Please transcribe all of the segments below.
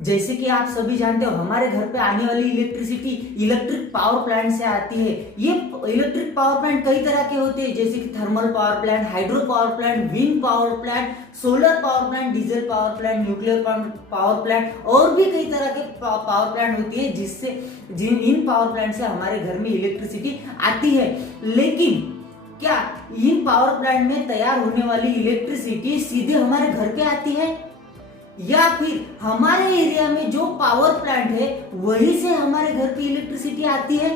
जैसे कि आप सभी जानते हो हमारे घर पे आने वाली इलेक्ट्रिसिटी इलेक्ट्रिक पावर प्लांट से आती है। ये इलेक्ट्रिक पावर प्लांट कई तरह के होते हैं, जैसे कि thermal power plant, hydro power plant, wind power plant, solar power plant, diesel power plant, nuclear power plant और भी कई तरह के पावर प्लांट होती है जिससे इन पावर प्लांट से हमारे घर में इलेक्ट्रिसिटी आती है। लेकिन क्या इन पावर प्लांट में तैयार होने वाली इलेक्ट्रिसिटी सीधे हमारे घर पे आती है या फिर हमारे एरिया में जो पावर प्लांट है वही से हमारे घर की इलेक्ट्रिसिटी आती है?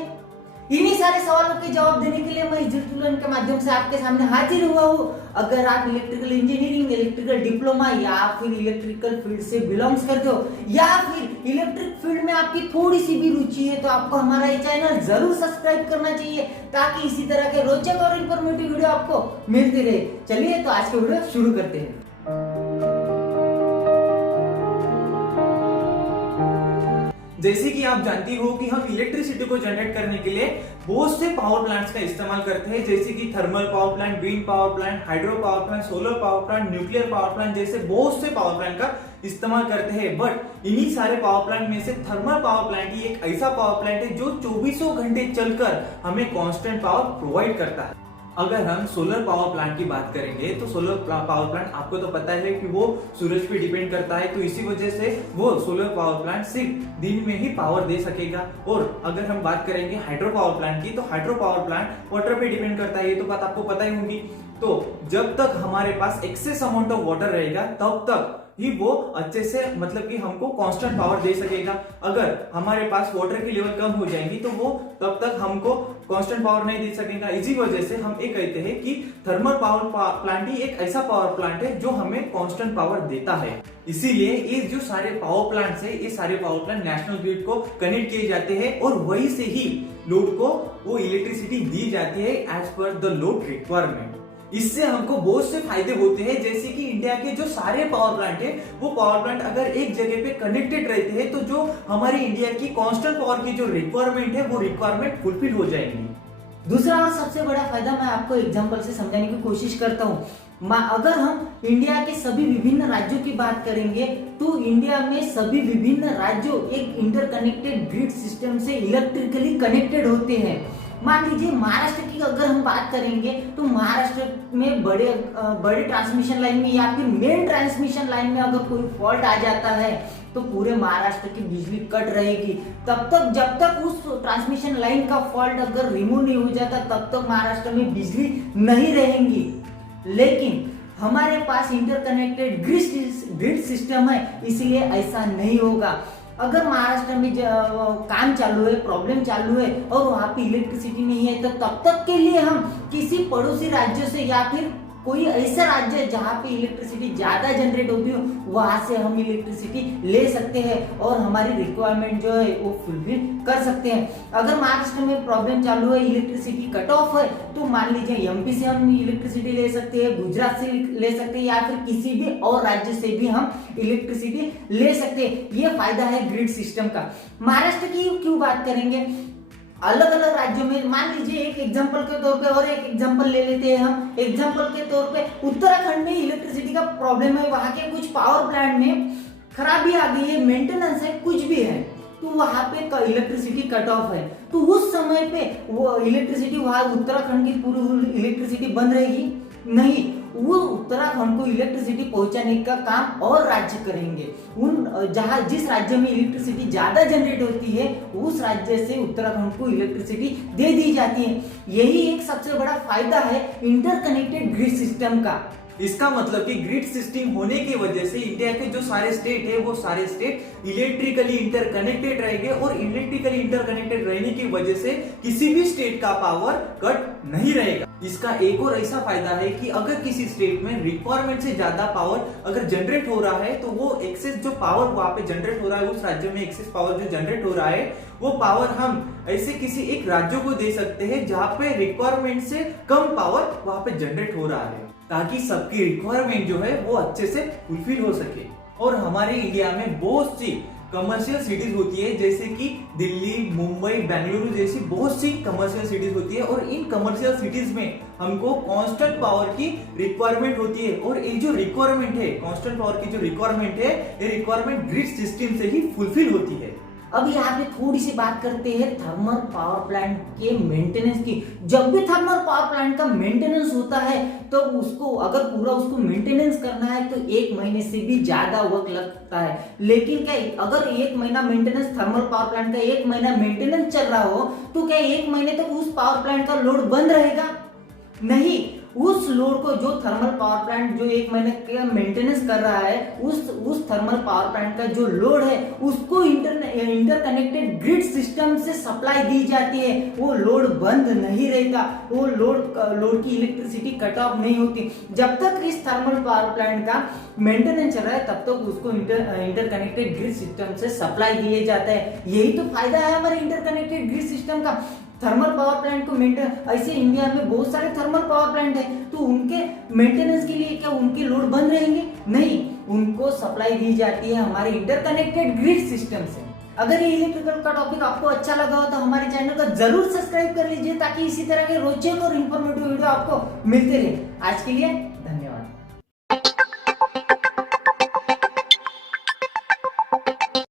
इन्हीं सारे सवालों के जवाब देने के लिए मैं इस ट्यूटोरियल के माध्यम से आपके सामने हाजिर हुआ हूँ। अगर आप इलेक्ट्रिकल इंजीनियरिंग, इलेक्ट्रिकल डिप्लोमा या फिर इलेक्ट्रिकल फील्ड से बिलोंग्स करते हो या फिर इलेक्ट्रिक फील्ड में आपकी थोड़ी सी भी रुचि है तो आपको हमारा ये चैनल जरूर सब्सक्राइब करना चाहिए ताकि इसी तरह के रोचक और इंफॉर्मेटिव वीडियो आपको मिलते रहे। चलिए तो आज के वीडियो शुरू करते हैं। जैसे कि आप जानती हो कि हम इलेक्ट्रिसिटी को जनरेट करने के लिए बहुत से पावर प्लांट्स का इस्तेमाल करते हैं, जैसे कि thermal power plant, wind power plant, hydro power plant, solar power plant, nuclear power plant जैसे बहुत से पावर प्लांट का इस्तेमाल करते हैं। बट इन्हीं सारे पावर प्लांट में से थर्मल पावर प्लांट ही एक ऐसा पावर प्लांट है जो 24 घंटे चलकर हमें कांस्टेंट पावर प्रोवाइड करता है। अगर हम सोलर पावर प्लांट की बात करेंगे तो सोलर पावर प्लांट आपको तो पता है कि वो सूरज पे डिपेंड करता है, तो इसी वजह से वो सोलर पावर प्लांट सिर्फ दिन में ही पावर दे सकेगा। और अगर हम बात करेंगे हाइड्रो पावर प्लांट की, तो हाइड्रो पावर प्लांट वाटर पे डिपेंड करता है, ये तो बात आपको पता ही होगी। तो जब तक हमारे पास एक्सेस अमाउंट ऑफ वाटर रहेगा तब तक ही वो अच्छे से मतलब कि हमको कांस्टेंट पावर दे सकेगा। अगर हमारे पास वाटर की लेवल कम हो जाएगी तो वो तब तक हमको कांस्टेंट पावर नहीं दे सकेगा। इसी वजह से हम ये कहते हैं कि थर्मल पावर प्लांट ही एक ऐसा पावर प्लांट है जो हमें कांस्टेंट पावर देता है। इसीलिए ये जो सारे पावर प्लांट्स है, ये सारे पावर प्लांट नेशनल ग्रिड को कनेक्ट किए जाते हैं और वहीं से ही लोड को वो इलेक्ट्रिसिटी दी जाती है as per the load requirement. इससे हमको बहुत से फायदे होते हैं, जैसे कि इंडिया के जो सारे पावर प्लांट है वो पावर प्लांट अगर एक जगह पे कनेक्टेड रहते हैं तो जो हमारी इंडिया की कांस्टेंट पावर की जो रिक्वायरमेंट है वो रिक्वायरमेंट फुलफिल हो जाएगी। दूसरा और सबसे बड़ा फायदा मैं आपको एग्जांपल से समझाने की कोशिश करता हूँ। अगर हम इंडिया के सभी विभिन्न राज्यों की बात करेंगे तो इंडिया में सभी विभिन्न राज्यों एक इंटरकनेक्टेड ग्रिड सिस्टम से इलेक्ट्रिकली कनेक्टेड होते हैं। मान लीजिए महाराष्ट्र की अगर हम बात करेंगे तो महाराष्ट्र में बड़े ट्रांसमिशन लाइन में या फिर मेन ट्रांसमिशन लाइन में अगर कोई फॉल्ट आ जाता है तो पूरे महाराष्ट्र की बिजली कट रहेगी। तब तक जब तक उस ट्रांसमिशन लाइन का फॉल्ट अगर रिमूव नहीं हो जाता तब तक महाराष्ट्र में बिजली नहीं रहेगी। लेकिन हमारे पास इंटरकनेक्टेड ग्रिड सिस्टम है, इसलिए ऐसा नहीं होगा। अगर महाराष्ट्र में काम चालू है, प्रॉब्लम चालू है और वहां पे इलेक्ट्रिसिटी नहीं है तो तब तक के लिए हम किसी पड़ोसी राज्यों से या फिर कोई ऐसा राज्य है जहाँ पे इलेक्ट्रिसिटी ज्यादा जनरेट होती हो वहां से हम इलेक्ट्रिसिटी ले सकते हैं और हमारी रिक्वायरमेंट जो है वो फुलफिल कर सकते हैं। अगर महाराष्ट्र में प्रॉब्लम चालू है, इलेक्ट्रिसिटी कट ऑफ है, तो मान लीजिए एमपी से हम इलेक्ट्रिसिटी ले सकते हैं, गुजरात से ले सकते हैं या फिर किसी भी और राज्य से भी हम इलेक्ट्रिसिटी ले सकते हैं। ये फायदा है ग्रिड सिस्टम का। महाराष्ट्र की क्यों बात करेंगे, अलग अलग राज्यों में मान लीजिए एक एग्जांपल के तौर पे और एक एग्जांपल ले लेते हैं हम। एग्जांपल के तौर पे उत्तराखंड में इलेक्ट्रिसिटी का प्रॉब्लम है, वहां के कुछ पावर प्लांट में खराबी आ गई है, मेंटेनेंस है, कुछ भी है, तो वहां पे इलेक्ट्रिसिटी कट ऑफ है। तो उस समय पे वो इलेक्ट्रिसिटी वहां उत्तराखंड की पूरी इलेक्ट्रिसिटी बंद रहेगी नहीं, वो उत्तराखंड को इलेक्ट्रिसिटी पहुंचाने का काम और राज्य करेंगे। जिस राज्य में इलेक्ट्रिसिटी ज्यादा जनरेट होती है उस राज्य से उत्तराखंड को इलेक्ट्रिसिटी दे दी जाती है। यही एक सबसे बड़ा फायदा है इंटरकनेक्टेड ग्रिड सिस्टम का। इसका मतलब कि ग्रिड सिस्टम होने की वजह से इंडिया के जो सारे स्टेट है वो सारे स्टेट इलेक्ट्रिकली इंटरकनेक्टेड रहेंगे और इलेक्ट्रिकली इंटरकनेक्टेड रहने की वजह से किसी भी स्टेट का पावर कट नहीं रहेगा। इसका एक और ऐसा फायदा है कि अगर किसी स्टेट में रिक्वायरमेंट से ज्यादा पावर अगर जनरेट हो रहा है तो वो एक्सेस जो पावर वहां पे जनरेट हो रहा है, उस राज्य में एक्सेस पावर जो जनरेट हो रहा है वो पावर हम ऐसे किसी एक राज्य को दे सकते हैं जहां पे रिक्वायरमेंट से कम पावर वहां पे जनरेट हो रहा है, ताकि सबकी रिक्वायरमेंट जो है वो अच्छे से फुलफिल हो सके। और हमारे इंडिया में बहुत सी कमर्शियल सिटीज होती है, जैसे कि दिल्ली, मुंबई, बेंगलुरु जैसी बहुत सी कमर्शियल सिटीज होती है। और इन कमर्शियल सिटीज में हमको कांस्टेंट पावर की रिक्वायरमेंट होती है। और ये जो रिक्वायरमेंट है, कांस्टेंट पावर की जो रिक्वायरमेंट है, ये रिक्वायरमेंट ग्रिड सिस्टम से ही फुलफिल होती है। अब यहाँ पे थोड़ी सी बात करते हैं थर्मल पावर प्लांट के मेंटेनेंस की। जब भी थर्मल पावर प्लांट का मेंटेनेंस होता है तो उसको अगर पूरा उसको मेंटेनेंस करना है तो 1 महीने से भी ज्यादा वक्त लगता है। लेकिन क्या अगर 1 महीना मेंटेनेंस, थर्मल पावर प्लांट का 1 महीना मेंटेनेंस चल रहा हो तो क्या 1 महीने तक उस पावर प्लांट का लोड बंद रहेगा? नहीं, उस लोड को जो थर्मल पावर प्लांट जो 1 महीने का मेंटेनेंस कर रहा है, उस थर्मल पावर प्लांट का जो लोड है उसको इंटरकनेक्टेड ग्रिड सिस्टम से सप्लाई दी जाती है। वो लोड बंद नहीं रहता, वो लोड की इलेक्ट्रिसिटी कट ऑफ नहीं होती। जब तक इस थर्मल पावर प्लांट का मेंटेनेंस चल रहा है तब तक उसको इंटरकनेक्टेड ग्रिड सिस्टम से सप्लाई दिए जाता है। यही तो फायदा है हमारे इंटरकनेक्टेड ग्रिड सिस्टम का। थर्मल पावर प्लांट को मेंटेन, ऐसे इंडिया में बहुत सारे थर्मल पावर प्लांट है तो उनके मेंटेनेंस के लिए क्या उनके लोड बंद रहेंगे? नहीं, उनको सप्लाई दी जाती है हमारे इंटरकनेक्टेड ग्रिड सिस्टम से। अगर ये इलेक्ट्रिकल का टॉपिक आपको अच्छा लगा हो तो हमारे चैनल को जरूर सब्सक्राइब कर लीजिए ताकि इसी तरह के रोचक और इंफॉर्मेटिव वीडियो आपको मिलते रहे। आज के लिए धन्यवाद।